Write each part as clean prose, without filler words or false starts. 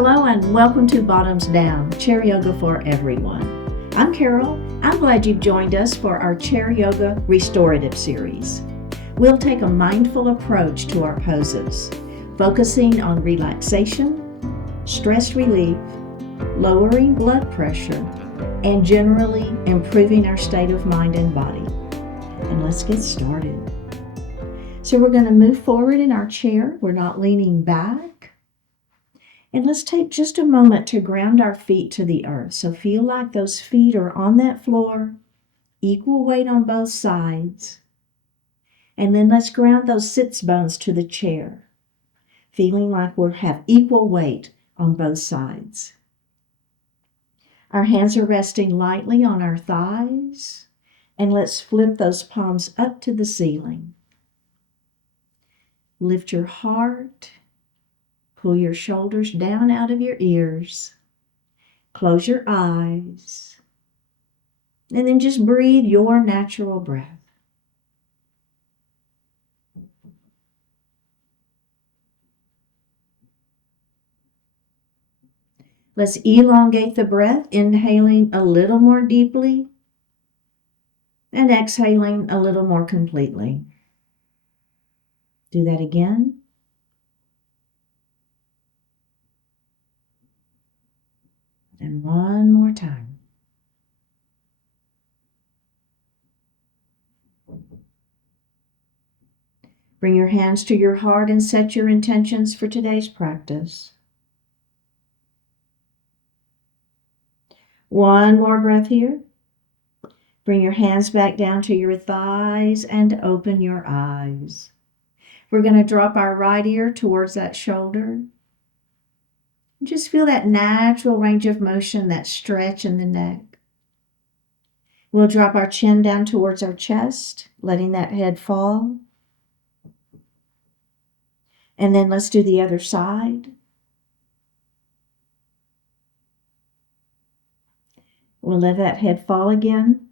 Hello and welcome to Bottoms Down, Chair Yoga for Everyone. I'm Carol. I'm glad you've joined us for our Chair Yoga Restorative series. We'll take a mindful approach to our poses, focusing on relaxation, stress relief, lowering blood pressure, and generally improving our state of mind and body. And let's get started. So we're going to move forward in our chair. We're not leaning back. And let's take just a moment to ground our feet to the earth. So feel like those feet are on that floor, equal weight on both sides. And then let's ground those sits bones to the chair, feeling like we have equal weight on both sides. Our hands are resting lightly on our thighs. And let's flip those palms up to the ceiling. Lift your heart. Pull your shoulders down out of your ears. Close your eyes. And then just breathe your natural breath. Let's elongate the breath, inhaling a little more deeply and exhaling a little more completely. Do that again. And one more time. Bring your hands to your heart and set your intentions for today's practice. One more breath here. Bring your hands back down to your thighs and open your eyes. We're going to drop our right ear towards that shoulder. Just feel that natural range of motion, that stretch in the neck. We'll drop our chin down towards our chest, letting that head fall. And then let's do the other side. We'll let that head fall again.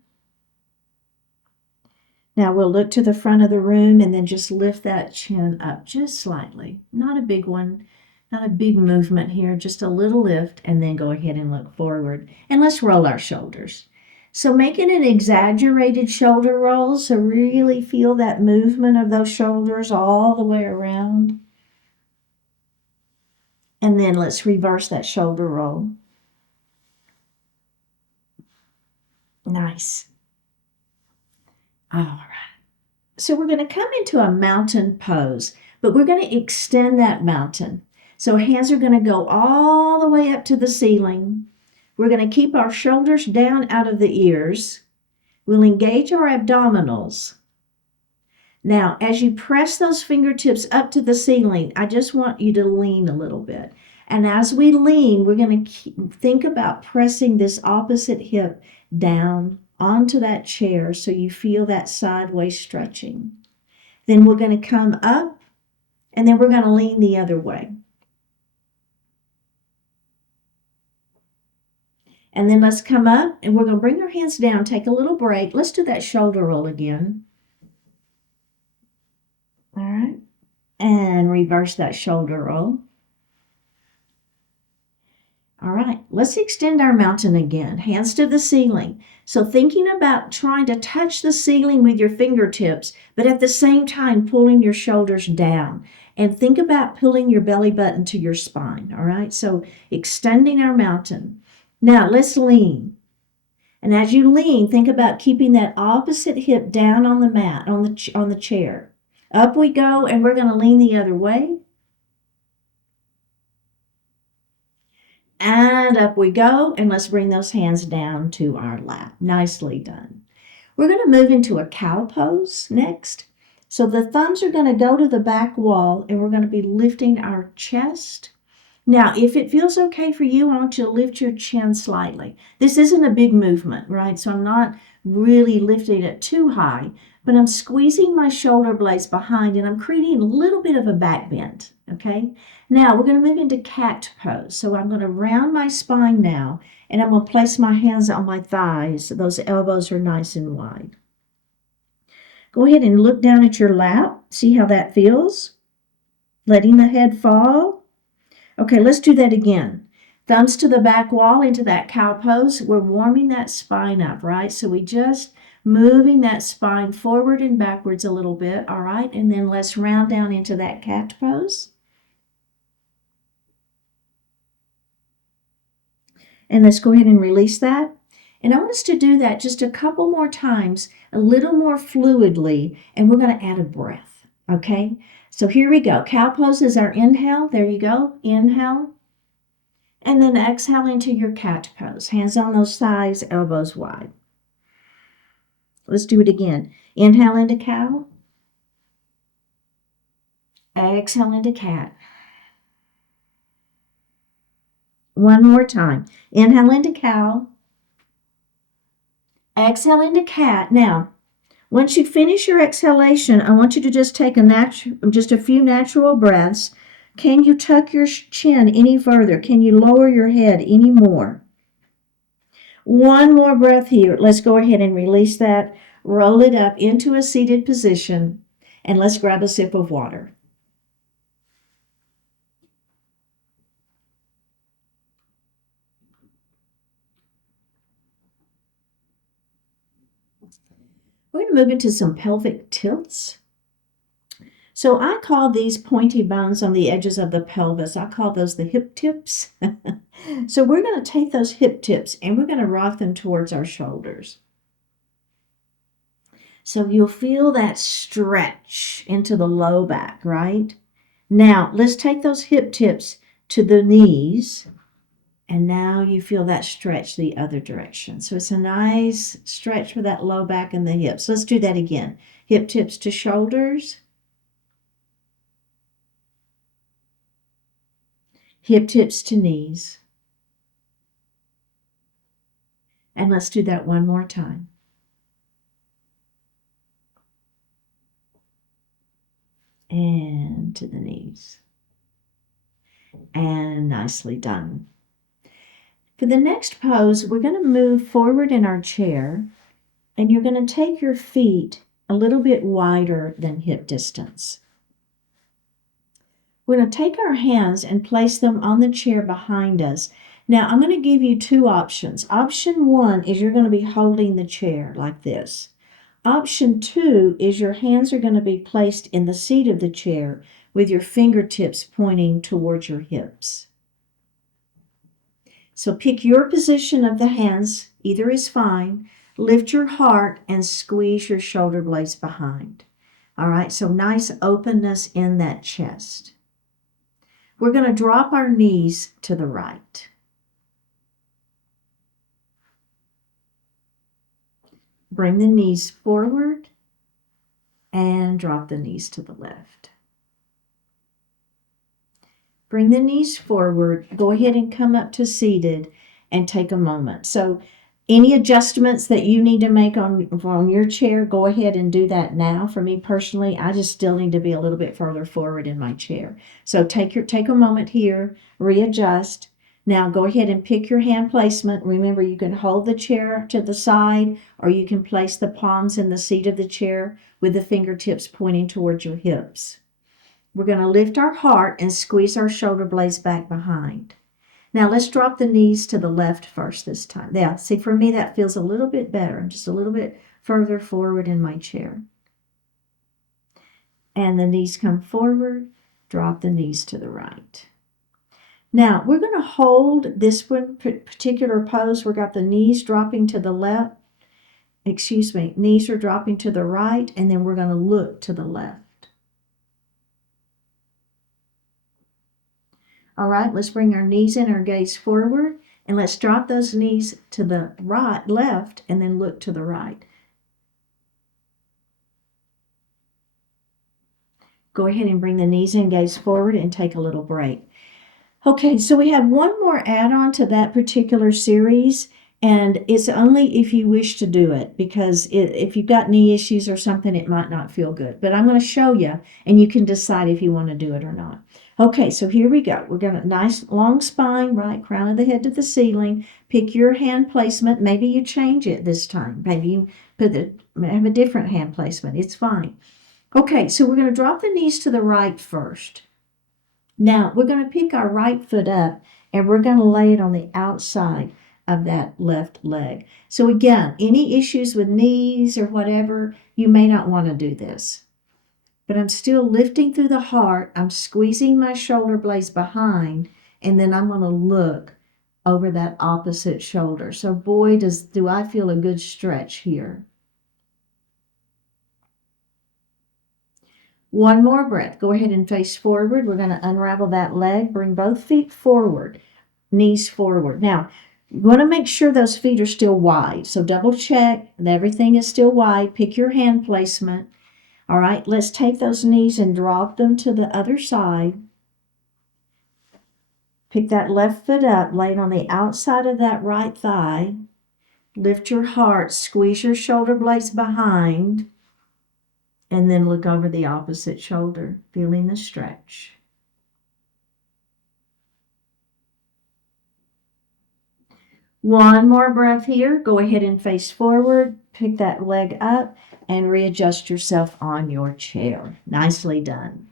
Now we'll look to the front of the room and then just lift that chin up just slightly. Not a big one. Not a big movement here, just a little lift, and then go ahead and look forward. And let's roll our shoulders. So making an exaggerated shoulder roll, so really feel that movement of those shoulders all the way around. And then let's reverse that shoulder roll. Nice. All right. So we're going to come into a mountain pose, but we're going to extend that mountain. So hands are going to go all the way up to the ceiling. We're going to keep our shoulders down out of the ears. We'll engage our abdominals. Now, as you press those fingertips up to the ceiling, I just want you to lean a little bit. And as we lean, we're going to think about pressing this opposite hip down onto that chair so you feel that sideways stretching. Then we're going to come up, and then we're going to lean the other way. And then let's come up, and we're going to bring our hands down, take a little break. Let's do that shoulder roll again. All right. And reverse that shoulder roll. All right. Let's extend our mountain again. Hands to the ceiling. So thinking about trying to touch the ceiling with your fingertips, but at the same time pulling your shoulders down. And think about pulling your belly button to your spine. All right. So extending our mountain. Now, let's lean. And as you lean, think about keeping that opposite hip down on the mat, on the chair. Up we go, and we're going to lean the other way. And up we go, and let's bring those hands down to our lap. Nicely done. We're going to move into a cow pose next. So the thumbs are going to go to the back wall, and we're going to be lifting our chest. Now, if it feels okay for you, I want you to lift your chin slightly. This isn't a big movement, right? So I'm not really lifting it too high, but I'm squeezing my shoulder blades behind, and I'm creating a little bit of a back bend, okay? Now, we're going to move into cat pose. So I'm going to round my spine now, and I'm going to place my hands on my thighs. Those elbows are nice and wide. Go ahead and look down at your lap. See how that feels? Letting the head fall. Okay, let's do that again. Thumbs to the back wall into that cow pose. We're warming that spine up, right? So we just moving that spine forward and backwards a little bit, all right? And then let's round down into that cat pose. And let's go ahead and release that. And I want us to do that just a couple more times, a little more fluidly, and we're going to add a breath, okay? So here we go. Cow pose is our inhale. There you go. Inhale. And then exhale into your cat pose. Hands on those thighs, elbows wide. Let's do it again. Inhale into cow. Exhale into cat. One more time. Inhale into cow. Exhale into cat. Now, once you finish your exhalation, I want you to just take just a few natural breaths. Can you tuck your chin any further? Can you lower your head any more? One more breath here. Let's go ahead and release that. Roll it up into a seated position, and let's grab a sip of water. We're going to move into some pelvic tilts. So I call these pointy bones on the edges of the pelvis, I call those the hip tips. So we're going to take those hip tips and we're going to rock them towards our shoulders. So you'll feel that stretch into the low back, right? Now let's take those hip tips to the knees. And now you feel that stretch the other direction. So it's a nice stretch for that low back and the hips. Let's do that again. Hip tips to shoulders. Hip tips to knees. And let's do that one more time. And to the knees. And nicely done. For the next pose, we're going to move forward in our chair, and you're going to take your feet a little bit wider than hip distance. We're going to take our hands and place them on the chair behind us. Now, I'm going to give you two options. Option one is you're going to be holding the chair like this. Option two is your hands are going to be placed in the seat of the chair with your fingertips pointing towards your hips. So pick your position of the hands, either is fine. Lift your heart and squeeze your shoulder blades behind. All right, so nice openness in that chest. We're going to drop our knees to the right. Bring the knees forward and drop the knees to the left. Bring the knees forward. Go ahead and come up to seated and take a moment. So any adjustments that you need to make on your chair, go ahead and do that now. For me personally, I just still need to be a little bit further forward in my chair. So take a moment here, readjust. Now go ahead and pick your hand placement. Remember, you can hold the chair to the side or you can place the palms in the seat of the chair with the fingertips pointing towards your hips. We're going to lift our heart and squeeze our shoulder blades back behind. Now let's drop the knees to the left first this time. Yeah, see, for me that feels a little bit better. I'm just a little bit further forward in my chair. And the knees come forward, drop the knees to the right. Now we're going to hold this one particular pose. We've got the knees dropping to the left. Knees are dropping to the right, and then we're going to look to the left. All right, let's bring our knees in, our gaze forward, and let's drop those knees to the right, left, and then look to the right. Go ahead and bring the knees in, gaze forward, and take a little break. Okay, so we have one more add-on to that particular series, and it's only if you wish to do it, because if you've got knee issues or something, it might not feel good. But I'm going to show you, and you can decide if you want to do it or not. Okay, so here we go. We're going to nice long spine, right? Crown of the head to the ceiling. Pick your hand placement. Maybe you change it this time. Maybe you have a different hand placement. It's fine. Okay, so we're going to drop the knees to the right first. Now, we're going to pick our right foot up and we're going to lay it on the outside of that left leg. So again, any issues with knees or whatever, you may not want to do this. But I'm still lifting through the heart. I'm squeezing my shoulder blades behind, and then I'm going to look over that opposite shoulder. So boy, do I feel a good stretch here. One more breath. Go ahead and face forward. We're going to unravel that leg. Bring both feet forward, knees forward. Now, you want to make sure those feet are still wide. So double check that everything is still wide. Pick your hand placement. All right, let's take those knees and drop them to the other side. Pick that left foot up, lay it on the outside of that right thigh. Lift your heart, squeeze your shoulder blades behind, and then look over the opposite shoulder, feeling the stretch. One more breath here. Go ahead and face forward. Pick that leg up and readjust yourself on your chair. Nicely done.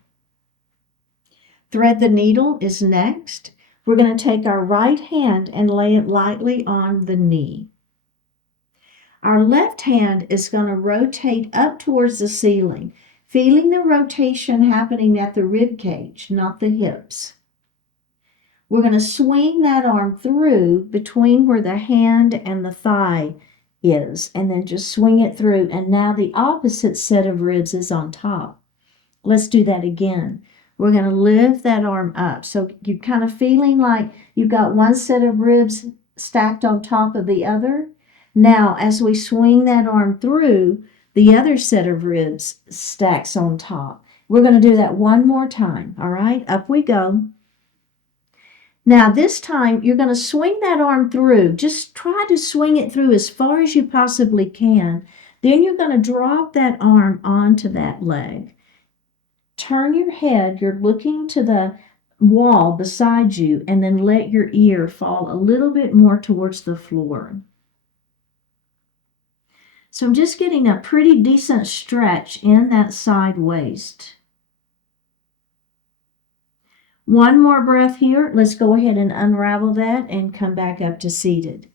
Thread the needle is next. We're going to take our right hand and lay it lightly on the knee. Our left hand is going to rotate up towards the ceiling, feeling the rotation happening at the rib cage, not the hips. We're going to swing that arm through between where the hand and the thigh is, and then just swing it through. And now the opposite set of ribs is on top. Let's do that again. We're going to lift that arm up. So you're kind of feeling like you've got one set of ribs stacked on top of the other. Now, as we swing that arm through, the other set of ribs stacks on top. We're going to do that one more time. All right, up we go. Now, this time, you're going to swing that arm through. Just try to swing it through as far as you possibly can. Then you're going to drop that arm onto that leg. Turn your head. You're looking to the wall beside you, and then let your ear fall a little bit more towards the floor. So I'm just getting a pretty decent stretch in that side waist. One more breath here. Let's go ahead and unravel that and come back up to seated.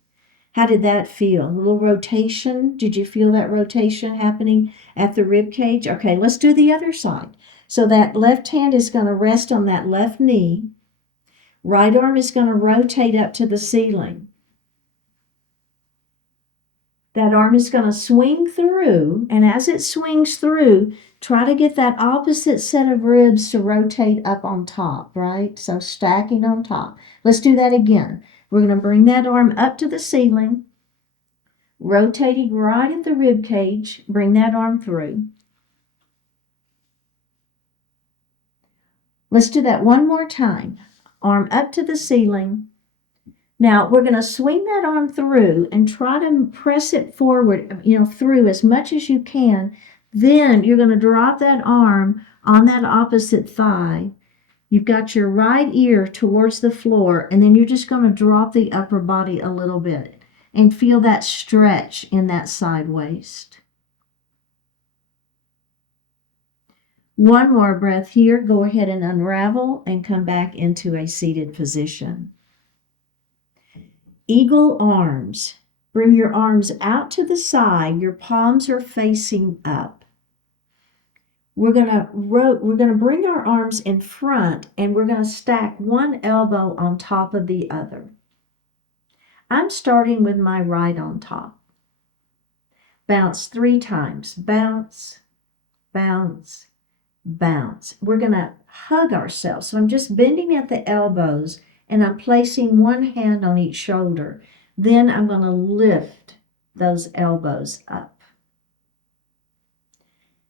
How did that feel? A little rotation? Did you feel that rotation happening at the rib cage? Okay, let's do the other side. So that left hand is going to rest on that left knee. Right arm is going to rotate up to the ceiling. That arm is going to swing through, and as it swings through, try to get that opposite set of ribs to rotate up on top, right? So stacking on top. Let's do that again. We're going to bring that arm up to the ceiling, rotating right at the rib cage. Bring that arm through. Let's do that one more time. Arm up to the ceiling. Now, we're going to swing that arm through and try to press it forward, through as much as you can. Then you're going to drop that arm on that opposite thigh. You've got your right ear towards the floor, and then you're just going to drop the upper body a little bit and feel that stretch in that side waist. One more breath here. Go ahead and unravel and come back into a seated position. Eagle arms. Bring your arms out to the side. Your palms are facing up. We're going to bring our arms in front, and we're going to stack one elbow on top of the other. I'm starting with my right on top. Bounce 3 times. Bounce, bounce, bounce. We're going to hug ourselves. So I'm just bending at the elbows, and I'm placing one hand on each shoulder. Then I'm going to lift those elbows up.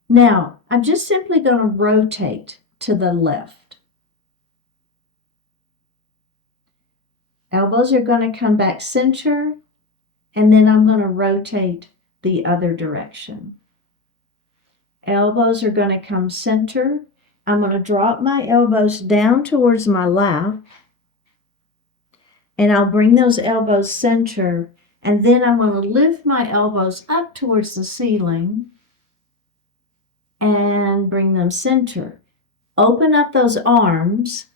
Now, I'm just simply going to rotate to the left. Elbows are going to come back center, and then I'm going to rotate the other direction. Elbows are going to come center. I'm going to drop my elbows down towards my lap. And I'll bring those elbows center, and then I'm going to lift my elbows up towards the ceiling and bring them center. Open up those arms,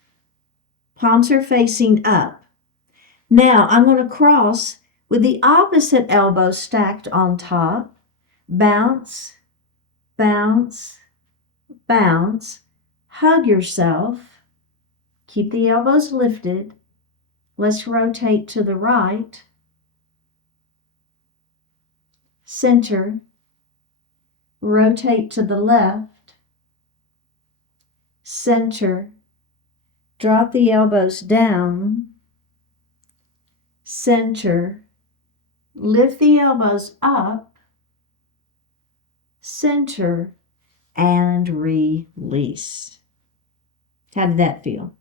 Palms are facing up. Now I'm going to cross with the opposite elbow stacked on top. Bounce, bounce, bounce. Hug yourself. Keep the elbows lifted. Let's rotate to the right. Center. Rotate to the left. Center. Drop the elbows down. Center. Lift the elbows up. Center. And release. How did that feel?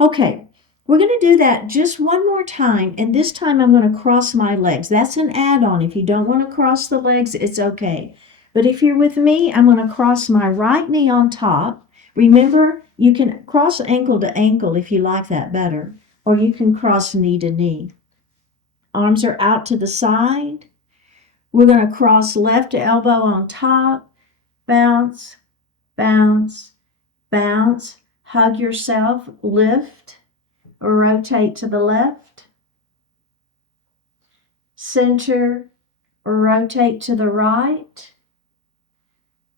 Okay, we're going to do that just one more time, and this time I'm going to cross my legs. That's an add-on. If you don't want to cross the legs, it's okay. But if you're with me, I'm going to cross my right knee on top. Remember, you can cross ankle to ankle if you like that better, or you can cross knee to knee. Arms are out to the side. We're going to cross left elbow on top. Bounce, bounce, bounce. Hug yourself, lift, rotate to the left, center, rotate to the right,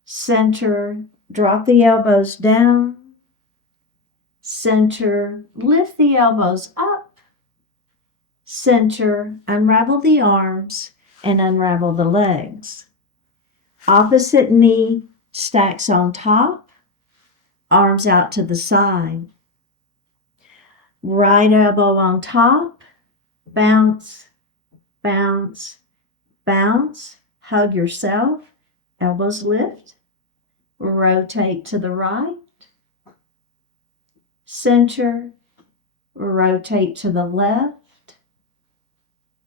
center, drop the elbows down, center, lift the elbows up, center, unravel the arms, and unravel the legs. Opposite knee stacks on top. Arms out to the side. Right elbow on top. Bounce, bounce, bounce. Hug yourself. Elbows lift. Rotate to the right. Center. Rotate to the left.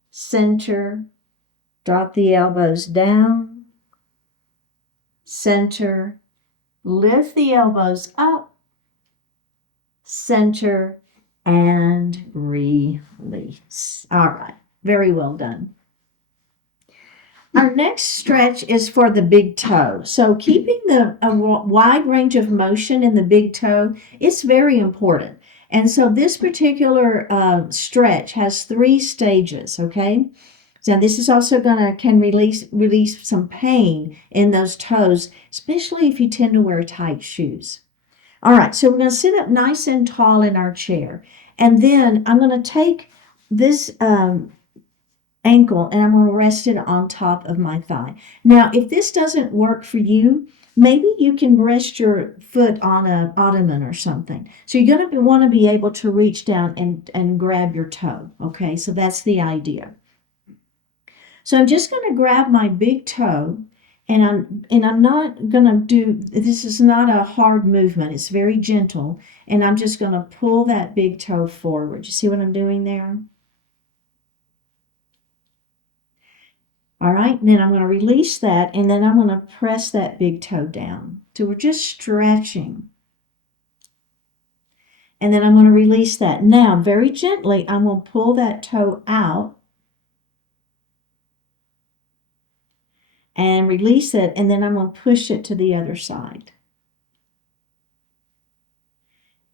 Center. Drop the elbows down. Center. Lift the elbows up, center, and release. All right, very well done. Our next stretch is for the big toe. So keeping a wide range of motion in the big toe is very important. And so this particular stretch has 3 stages, okay? Now this is also can release some pain in those toes, especially if you tend to wear tight shoes. All right, so we're going to sit up nice and tall in our chair. And then I'm going to take this ankle and I'm going to rest it on top of my thigh. Now, if this doesn't work for you, maybe you can rest your foot on an ottoman or something. So you're going to want to be able to reach down and grab your toe, okay? So that's the idea. So I'm just going to grab my big toe, and I'm not going to do, this is not a hard movement. It's very gentle, and I'm just going to pull that big toe forward. You see what I'm doing there? All right, and then I'm going to release that, and then I'm going to press that big toe down. So we're just stretching. And then I'm going to release that. Now, very gently, I'm going to pull that toe out and release it, and then I'm going to push it to the other side.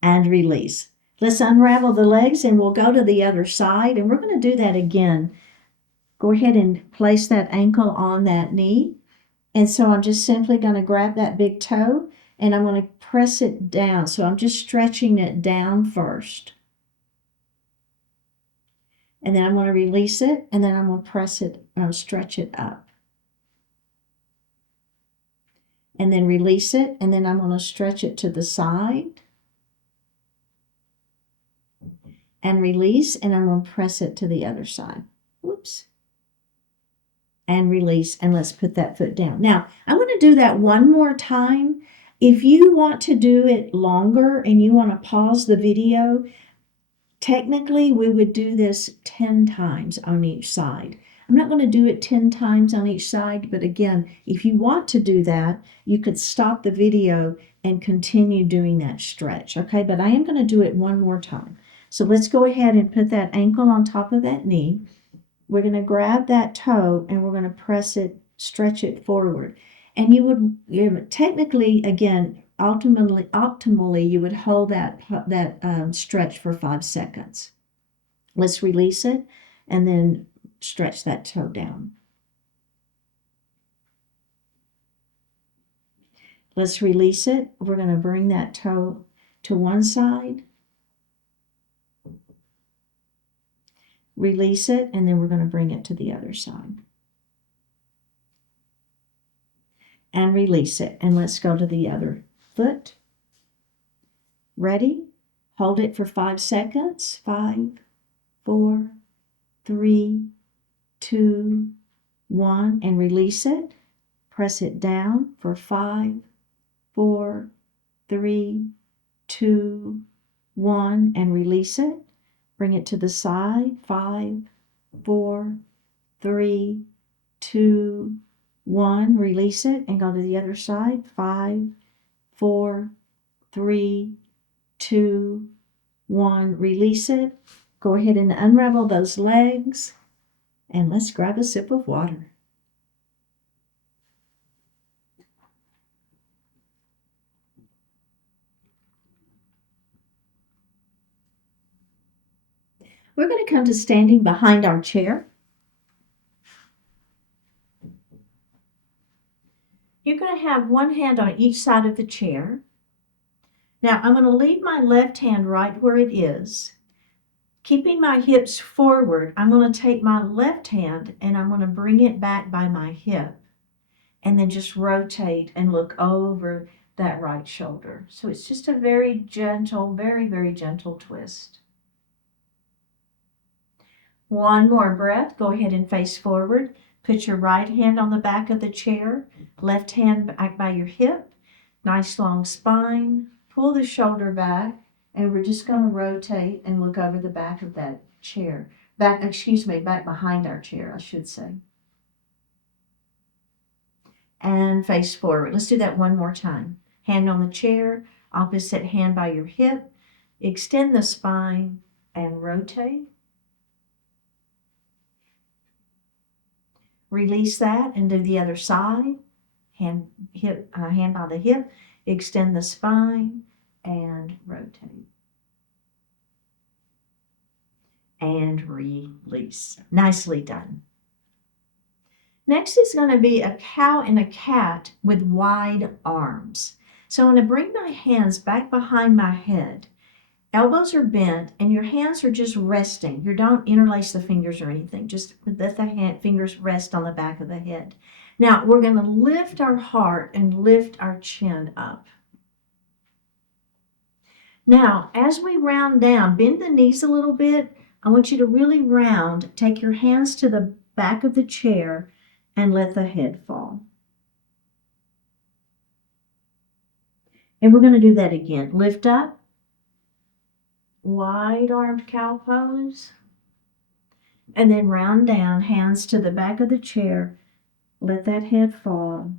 And release. Let's unravel the legs, and we'll go to the other side, and we're going to do that again. Go ahead and place that ankle on that knee. And so I'm just simply going to grab that big toe, and I'm going to press it down. So I'm just stretching it down first. And then I'm going to release it, and then I'm going to press it, stretch it up. And then release it, and then I'm going to stretch it to the side. And release, and I'm going to press it to the other side. Whoops. And release, and let's put that foot down. Now, I'm going to do that one more time. If you want to do it longer and you want to pause the video, technically we would do this 10 times on each side. I'm not going to do it 10 times on each side, but again, if you want to do that, you could stop the video and continue doing that stretch, okay? But I am going to do it one more time. So let's go ahead and put that ankle on top of that knee. We're going to grab that toe and we're going to press it, stretch it forward. And you would technically, again, optimally, you would hold that stretch for 5 seconds. Let's release it and then stretch that toe down. Let's release it. We're going to bring that toe to one side. Release it, and then we're going to bring it to the other side. And release it. And let's go to the other foot. Ready? Hold it for 5 seconds. 5, 4, 3, 2, 1, and release it. Press it down for 5, 4, 3, 2, 1, and release it. Bring it to the side. 5, 4, 3, 2, 1. Release it and go to the other side. 5, 4, 3, 2, 1. Release it. Go ahead and unravel those legs. And let's grab a sip of water. We're going to come to standing behind our chair. You're going to have one hand on each side of the chair. Now, I'm going to leave my left hand right where it is. Keeping my hips forward, I'm going to take my left hand and I'm going to bring it back by my hip. And then just rotate and look over that right shoulder. So it's just a very gentle, very, very gentle twist. One more breath. Go ahead and face forward. Put your right hand on the back of the chair. Left hand back by your hip. Nice long spine. Pull the shoulder back. And we're just going to rotate and look over the back of that chair. Back behind our chair, I should say. And face forward. Let's do that one more time. Hand on the chair. Opposite hand by your hip. Extend the spine and rotate. Release that and do the other side. Hand by the hip. Extend the spine and rotate. And release. Nicely done. Next is going to be a cow and a cat with wide arms. So I'm going to bring my hands back behind my head. Elbows are bent and your hands are just resting. You don't interlace the fingers or anything. Just let the fingers rest on the back of the head. Now we're going to lift our heart and lift our chin up. Now, as we round down, bend the knees a little bit. I want you to really round. Take your hands to the back of the chair and let the head fall. And we're going to do that again. Lift up. Wide-armed cow pose. And then round down, hands to the back of the chair. Let that head fall.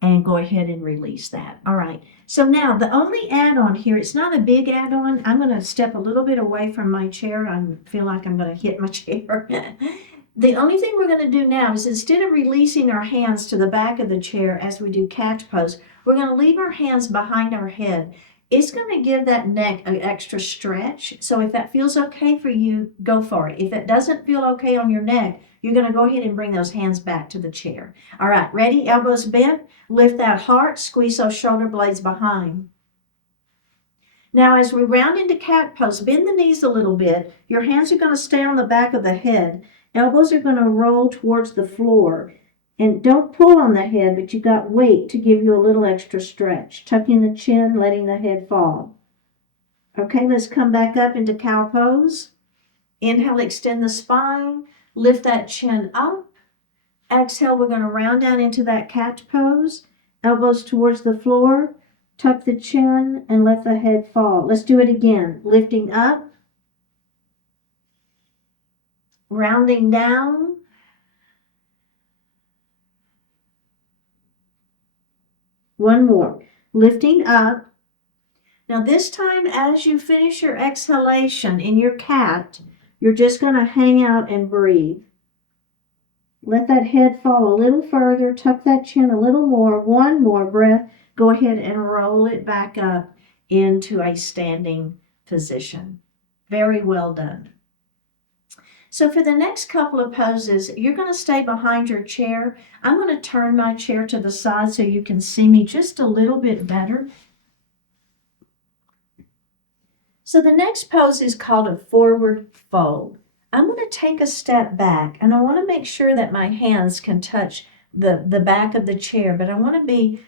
And go ahead and release that. All right. So now the only add-on here, it's not a big add-on. I'm going to step a little bit away from my chair. I feel like I'm going to hit my chair. The only thing we're going to do now is instead of releasing our hands to the back of the chair as we do cat pose, we're going to leave our hands behind our head. It's going to give that neck an extra stretch. So if that feels okay for you, go for it. If it doesn't feel okay on your neck, you're going to go ahead and bring those hands back to the chair. All right, ready? Elbows bent. Lift that heart. Squeeze those shoulder blades behind. Now, as we round into cat pose, bend the knees a little bit. Your hands are going to stay on the back of the head. Elbows are going to roll towards the floor. And don't pull on the head, but you got weight to give you a little extra stretch. Tucking the chin, letting the head fall. Okay, let's come back up into cow pose. Inhale, extend the spine. Lift that chin up. Exhale, we're going to round down into that cat pose. Elbows towards the floor. Tuck the chin and let the head fall. Let's do it again. Lifting up. Rounding down. One more. Lifting up. Now this time as you finish your exhalation in your cat, you're just going to hang out and breathe. Let that head fall a little further. Tuck that chin a little more. One more breath. Go ahead and roll it back up into a standing position. Very well done. So for the next couple of poses, you're going to stay behind your chair. I'm going to turn my chair to the side so you can see me just a little bit better. So the next pose is called a forward fold. I'm going to take a step back, and I want to make sure that my hands can touch the back of the chair, but I want to be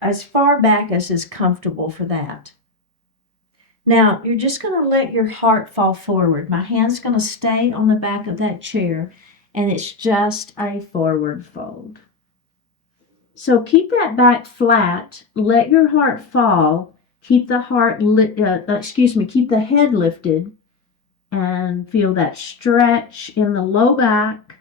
as far back as is comfortable for that. Now, you're just going to let your heart fall forward. My hand's going to stay on the back of that chair, and it's just a forward fold. So keep that back flat. Let your heart fall. Keep the keep the head lifted, and feel that stretch in the low back.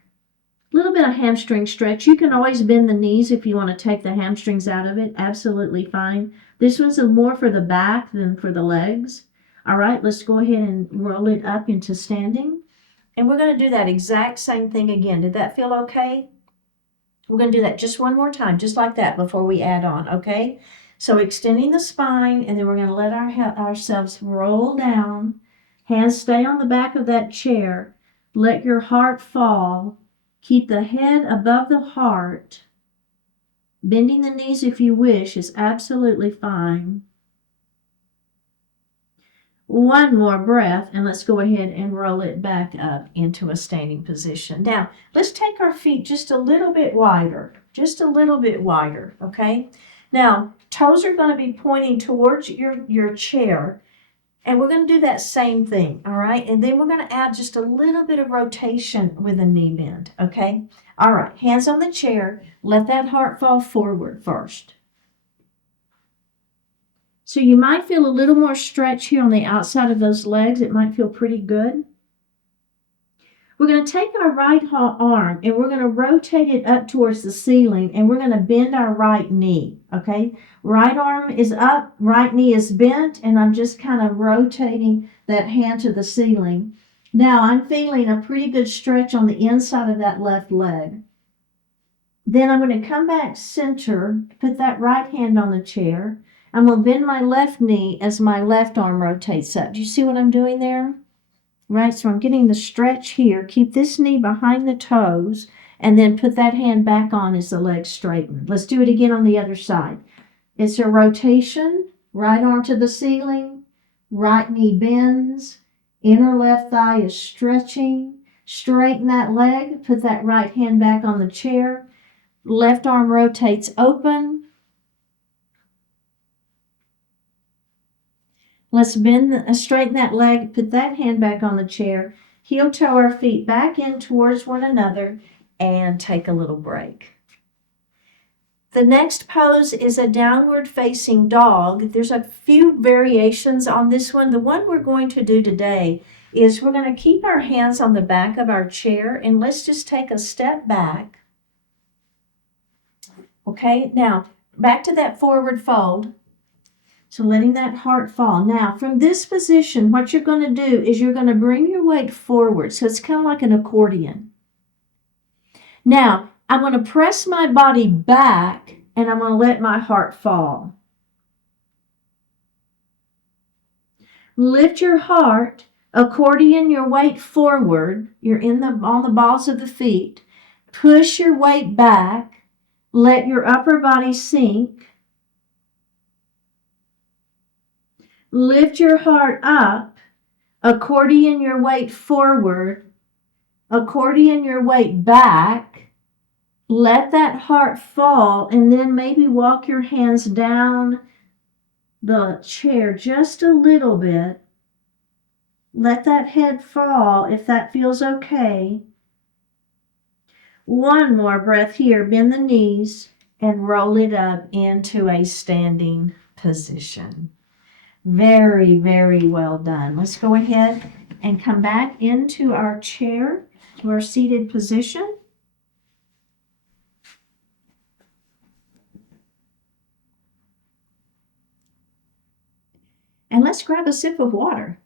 A little bit of hamstring stretch. You can always bend the knees if you want to take the hamstrings out of it. Absolutely fine. This one's more for the back than for the legs. All right, let's go ahead and roll it up into standing. And we're going to do that exact same thing again. Did that feel okay? We're going to do that just one more time, just like that before we add on, okay? So extending the spine, and then we're going to let ourselves roll down. Hands stay on the back of that chair. Let your heart fall. Keep the head above the heart. Bending the knees if you wish is absolutely fine. One more breath, and let's go ahead and roll it back up into a standing position. Now, let's take our feet just a little bit wider, okay? Now, toes are going to be pointing towards your chair, and we're going to do that same thing, all right? And then we're going to add just a little bit of rotation with a knee bend, okay? All right, hands on the chair. Let that heart fall forward first. So you might feel a little more stretch here on the outside of those legs. It might feel pretty good. We're going to take our right arm and we're going to rotate it up towards the ceiling, and we're going to bend our right knee, okay? Right arm is up, right knee is bent, and I'm just kind of rotating that hand to the ceiling. Now I'm feeling a pretty good stretch on the inside of that left leg. Then I'm going to come back center, put that right hand on the chair. I'm going to bend my left knee as my left arm rotates up. Do you see what I'm doing there? Right, so I'm getting the stretch here. Keep this knee behind the toes, and then put that hand back on as the legs straighten. Let's do it again on the other side. It's a rotation, right arm to the ceiling, right knee bends, inner left thigh is stretching. Straighten that leg, put that right hand back on the chair. Left arm rotates open. Let's straighten that leg, put that hand back on the chair, heel toe our feet back in towards one another, and take a little break. The next pose is a downward facing dog. There's a few variations on this one. The one we're going to do today is we're going to keep our hands on the back of our chair, and let's just take a step back. Okay, now back to that forward fold. So letting that heart fall. Now, from this position, what you're going to do is you're going to bring your weight forward. So it's kind of like an accordion. Now, I'm going to press my body back, and I'm going to let my heart fall. Lift your heart, accordion your weight forward. You're on the balls of the feet. Push your weight back. Let your upper body sink. Lift your heart up, accordion your weight forward, accordion your weight back, let that heart fall, and then maybe walk your hands down the chair just a little bit. Let that head fall if that feels okay. One more breath here, bend the knees, and roll it up into a standing position. Very, very well done. Let's go ahead and come back into our chair, to our seated position. And let's grab a sip of water.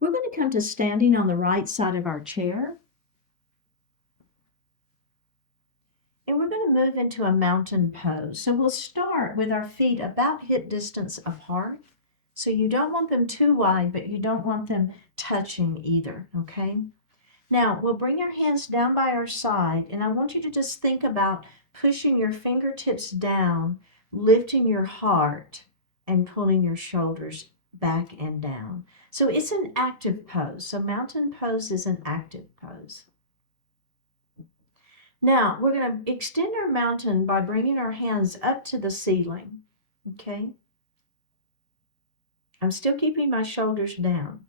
We're going to come to standing on the right side of our chair. And we're going to move into a mountain pose. So we'll start with our feet about hip distance apart. So you don't want them too wide, but you don't want them touching either, okay? Now, we'll bring our hands down by our side, and I want you to just think about pushing your fingertips down, lifting your heart, and pulling your shoulders back and down. So it's an active pose. So mountain pose is an active pose. Now, we're going to extend our mountain by bringing our hands up to the ceiling, okay? I'm still keeping my shoulders down.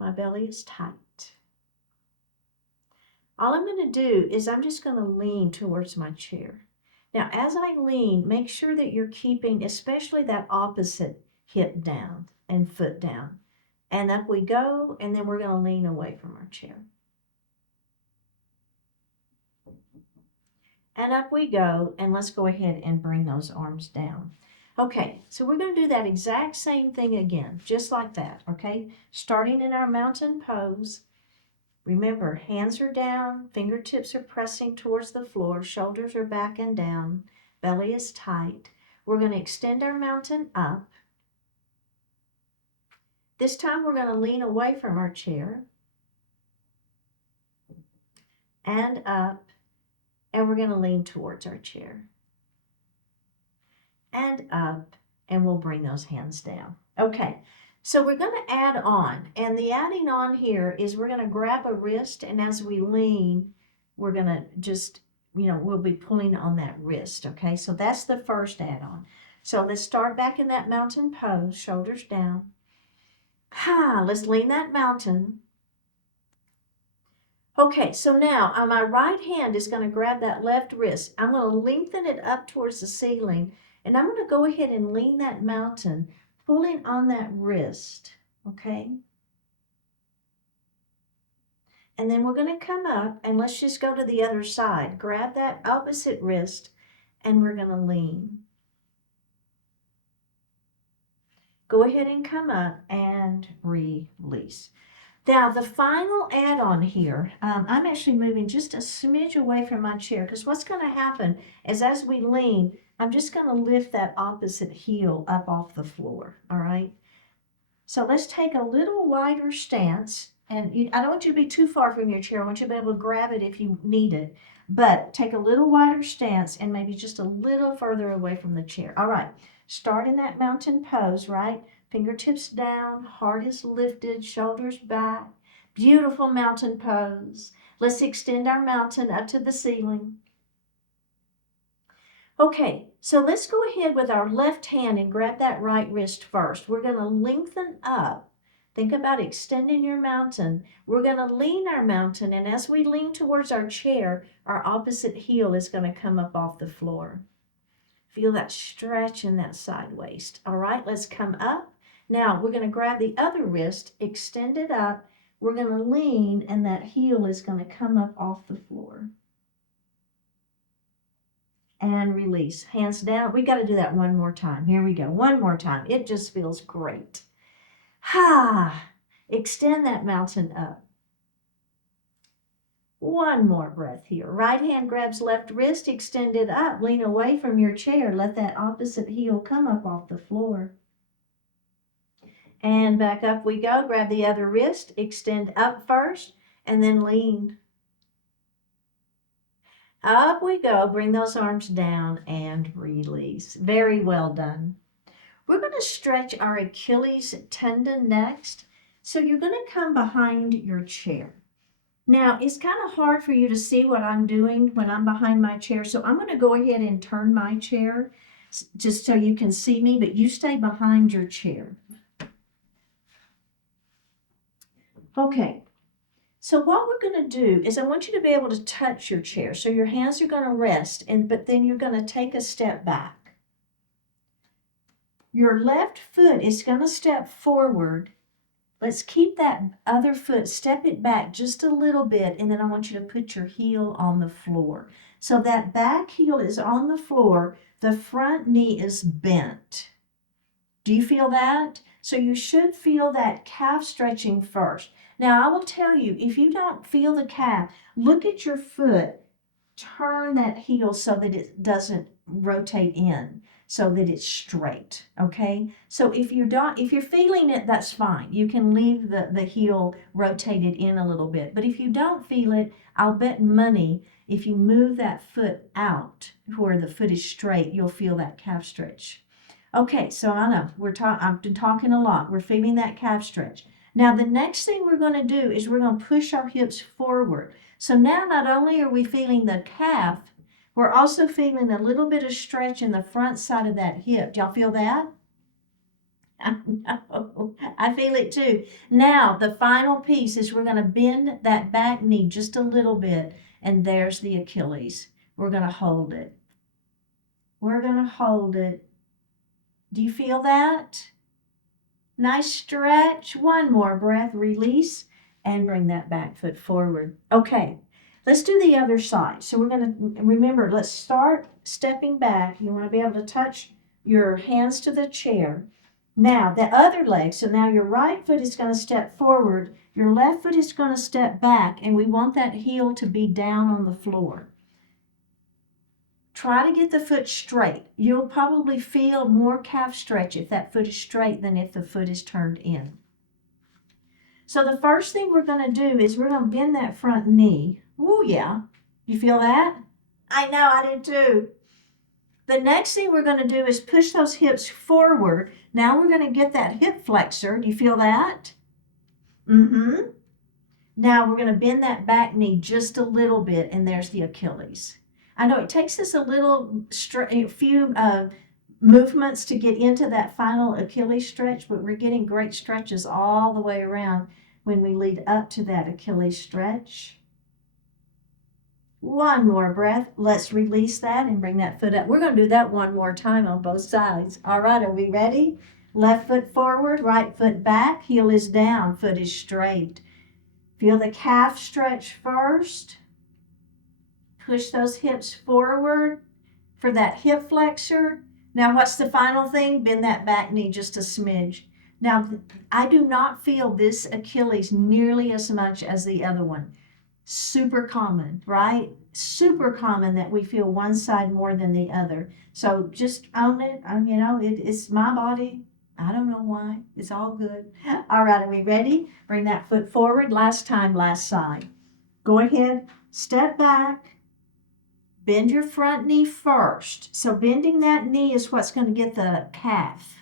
My belly is tight. All I'm going to do is I'm just going to lean towards my chair. Now, as I lean, make sure that you're keeping especially that opposite hip down and foot down. And up we go, and then we're going to lean away from our chair. And up we go, and let's go ahead and bring those arms down. Okay, so we're going to do that exact same thing again, just like that, okay? Starting in our mountain pose. Remember, hands are down, fingertips are pressing towards the floor, shoulders are back and down, belly is tight. We're going to extend our mountain up. This time we're going to lean away from our chair and up. And we're going to lean towards our chair and up, and we'll bring those hands down. Okay, so we're going to add on, and the adding on here is we're going to grab a wrist, and as we lean, we're going to just, we'll be pulling on that wrist, okay? So that's the first add-on. So let's start back in that mountain pose, shoulders down. Let's lean that mountain. Okay, so now my right hand is going to grab that left wrist. I'm going to lengthen it up towards the ceiling, and I'm going to go ahead and lean that mountain, pulling on that wrist, okay? And then we're going to come up, and let's just go to the other side. Grab that opposite wrist, and we're going to lean. Go ahead and come up and release. Now, the final add-on here, I'm actually moving just a smidge away from my chair because what's going to happen is as we lean, I'm just going to lift that opposite heel up off the floor, all right? So let's take a little wider stance, and I don't want you to be too far from your chair. I want you to be able to grab it if you need it, but take a little wider stance and maybe just a little further away from the chair. All right, start in that mountain pose, right? Fingertips down, heart is lifted, shoulders back. Beautiful mountain pose. Let's extend our mountain up to the ceiling. Okay, so let's go ahead with our left hand and grab that right wrist first. We're going to lengthen up. Think about extending your mountain. We're going to lean our mountain, and as we lean towards our chair, our opposite heel is going to come up off the floor. Feel that stretch in that side waist. All right, let's come up. Now, we're going to grab the other wrist, extend it up. We're going to lean, and that heel is going to come up off the floor. And release. Hands down. We got to do that one more time. Here we go. One more time. It just feels great. Extend that mountain up. One more breath here. Right hand grabs left wrist, extend it up. Lean away from your chair. Let that opposite heel come up off the floor. And back up we go. Grab the other wrist, extend up first, and then lean. Up we go. Bring those arms down and release. Very well done. We're going to stretch our Achilles tendon next. So you're going to come behind your chair. Now, it's kind of hard for you to see what I'm doing when I'm behind my chair. So I'm going to go ahead and turn my chair just so you can see me, but you stay behind your chair. Okay, so what we're going to do is I want you to be able to touch your chair. So your hands are going to rest, but then you're going to take a step back. Your left foot is going to step forward. Let's keep that other foot, step it back just a little bit, and then I want you to put your heel on the floor. So that back heel is on the floor, the front knee is bent. Do you feel that? So you should feel that calf stretching first. Now, I will tell you, if you don't feel the calf, look at your foot. Turn that heel so that it doesn't rotate in, so that it's straight, okay? So if you're feeling it, that's fine. You can leave the heel rotated in a little bit. But if you don't feel it, I'll bet money if you move that foot out where the foot is straight, you'll feel that calf stretch. Okay, so I know I've been talking a lot. We're feeling that calf stretch. Now the next thing we're going to do is we're going to push our hips forward. So now not only are we feeling the calf, we're also feeling a little bit of stretch in the front side of that hip. Do y'all feel that? I know. I feel it too. Now, the final piece is we're going to bend that back knee just a little bit, and there's the Achilles. We're going to hold it. We're going to hold it. Do you feel that? Nice stretch. One more breath. Release. And bring that back foot forward. Okay, let's do the other side. So we're going to, remember, let's start stepping back. You want to be able to touch your hands to the chair. Now, the other leg, so now your right foot is going to step forward. Your left foot is going to step back, and we want that heel to be down on the floor. Try to get the foot straight. You'll probably feel more calf stretch if that foot is straight than if the foot is turned in. So the first thing we're going to do is we're going to bend that front knee. Oh, yeah. You feel that? I know, I did too. The next thing we're going to do is push those hips forward. Now we're going to get that hip flexor. Do you feel that? Mm-hmm. Now we're going to bend that back knee just a little bit, and there's the Achilles. I know it takes us a few movements to get into that final Achilles stretch, but we're getting great stretches all the way around when we lead up to that Achilles stretch. One more breath. Let's release that and bring that foot up. We're going to do that one more time on both sides. All right, are we ready? Left foot forward, right foot back, heel is down, foot is straight. Feel the calf stretch first. Push those hips forward for that hip flexor. Now, what's the final thing? Bend that back knee just a smidge. Now, I do not feel this Achilles nearly as much as the other one. Super common, right? Super common that we feel one side more than the other. So just own it. It's my body. I don't know why. It's all good. All right, are we ready? Bring that foot forward. Last time, last side. Go ahead, step back. Bend your front knee first. So bending that knee is what's going to get the calf.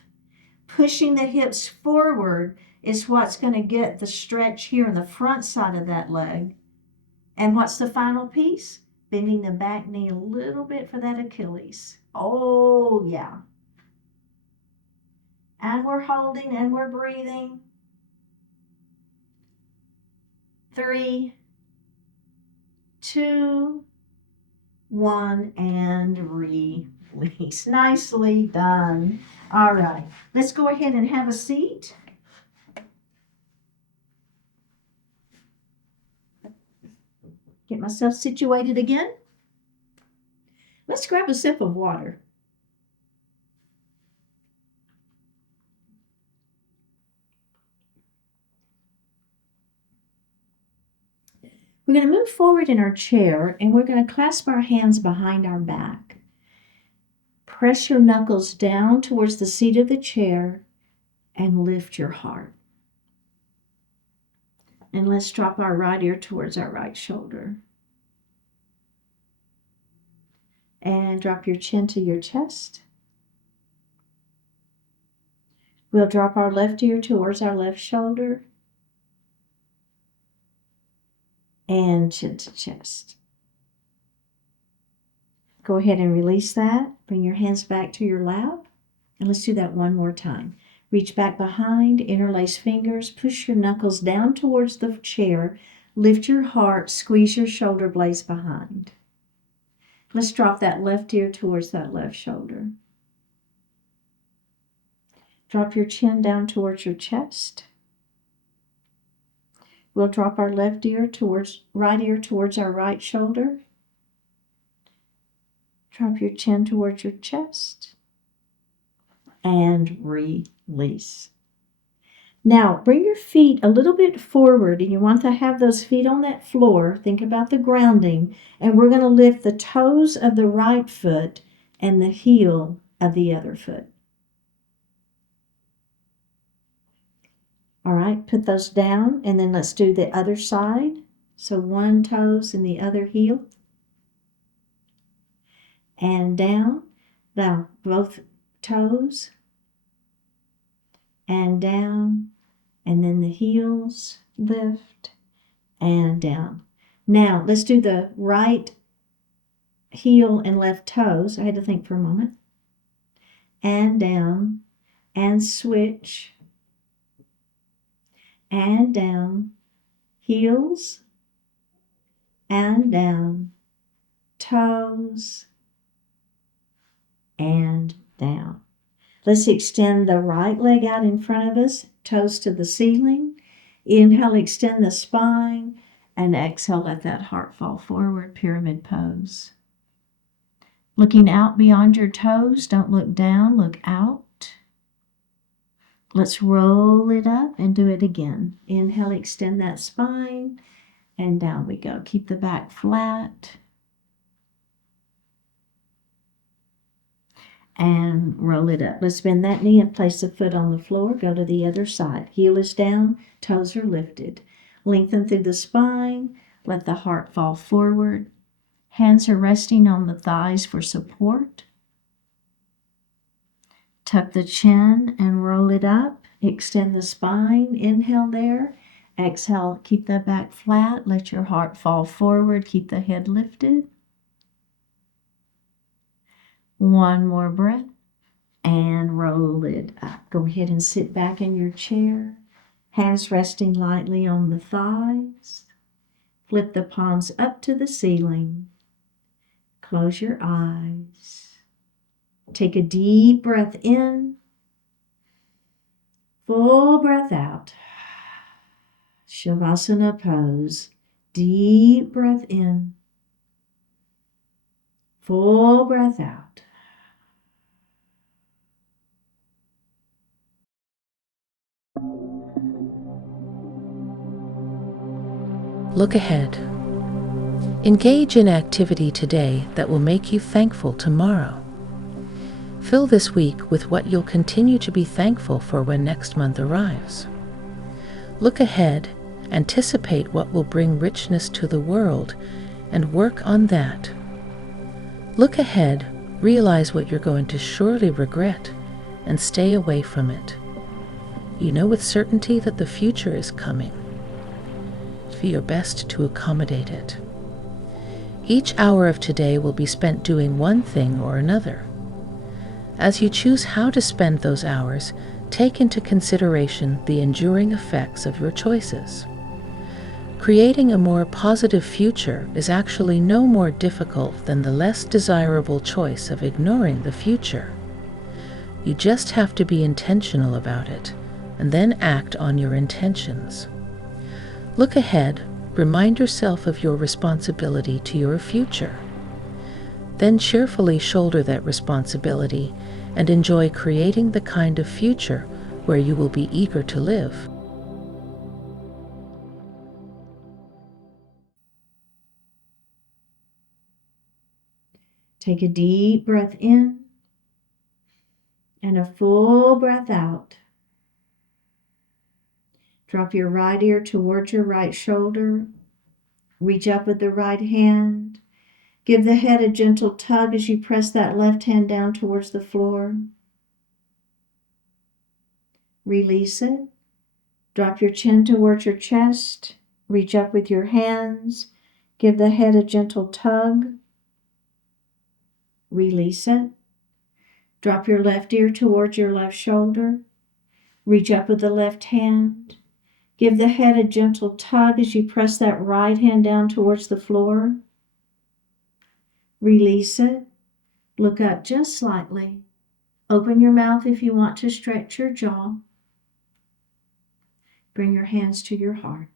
Pushing the hips forward is what's going to get the stretch here in the front side of that leg. And what's the final piece? Bending the back knee a little bit for that Achilles. Oh, yeah. And we're holding and we're breathing. 3, 2, 1, and release. Nicely done. All right, let's go ahead and have a seat. Get myself situated again. Let's grab a sip of water. We're going to move forward in our chair, and we're going to clasp our hands behind our back. Press your knuckles down towards the seat of the chair and lift your heart. And let's drop our right ear towards our right shoulder. And drop your chin to your chest. We'll drop our left ear towards our left shoulder. And chin to chest. Go ahead and release that. Bring your hands back to your lap. And let's do that one more time. Reach back behind, interlace fingers, push your knuckles down towards the chair, lift your heart, squeeze your shoulder blades behind. Let's drop that left ear towards that left shoulder. Drop your chin down towards your chest. We'll drop our right ear towards our right shoulder. Drop your chin towards your chest. And release. Now, bring your feet a little bit forward, and you want to have those feet on that floor. Think about the grounding. And we're going to lift the toes of the right foot and the heel of the other foot. All right, put those down, and then let's do the other side. So one toes and the other heel. And down. Now, both toes. And down. And then the heels lift and down. Now, let's do the right heel and left toes. I had to think for a moment. And down. And switch. And down. Heels. And down. Toes. And down. Let's extend the right leg out in front of us, toes to the ceiling. Inhale, extend the spine, and exhale, let that heart fall forward, pyramid pose. Looking out beyond your toes, don't look down, look out. Let's roll it up and do it again. Inhale, extend that spine, and down we go. Keep the back flat. And roll it up. Let's bend that knee and place the foot on the floor. Go to the other side. Heel is down, toes are lifted. Lengthen through the spine. Let the heart fall forward. Hands are resting on the thighs for support. Tuck the chin and roll it up. Extend the spine. Inhale there. Exhale, keep the back flat. Let your heart fall forward. Keep the head lifted. One more breath and roll it up. Go ahead and sit back in your chair. Hands resting lightly on the thighs. Flip the palms up to the ceiling. Close your eyes. Take a deep breath in. Full breath out. Shavasana pose. Deep breath in. Full breath out. Look ahead. Engage in activity today that will make you thankful tomorrow. Fill this week with what you'll continue to be thankful for when next month arrives. Look ahead, anticipate what will bring richness to the world, and work on that. Look ahead, realize what you're going to surely regret, and stay away from it. You know with certainty that the future is coming. Do your best to accommodate it. Each hour of today will be spent doing one thing or another. As you choose how to spend those hours, take into consideration the enduring effects of your choices. Creating a more positive future is actually no more difficult than the less desirable choice of ignoring the future. You just have to be intentional about it, and then act on your intentions. Look ahead, remind yourself of your responsibility to your future. Then cheerfully shoulder that responsibility and enjoy creating the kind of future where you will be eager to live. Take a deep breath in and a full breath out. Drop your right ear towards your right shoulder. Reach up with the right hand. Give the head a gentle tug as you press that left hand down towards the floor. Release it. Drop your chin towards your chest. Reach up with your hands. Give the head a gentle tug. Release it. Drop your left ear towards your left shoulder. Reach up with the left hand. Give the head a gentle tug as you press that right hand down towards the floor. Release it. Look up just slightly. Open your mouth if you want to stretch your jaw. Bring your hands to your heart.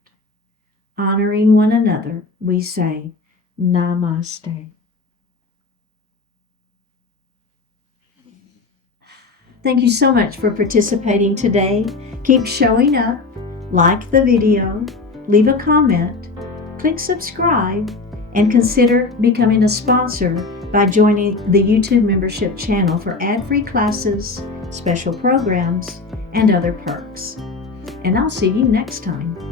Honoring one another, we say, Namaste. Thank you so much for participating today. Keep showing up, like the video, leave a comment, click subscribe, and consider becoming a sponsor by joining the YouTube membership channel for ad-free classes, special programs, and other perks. And I'll see you next time.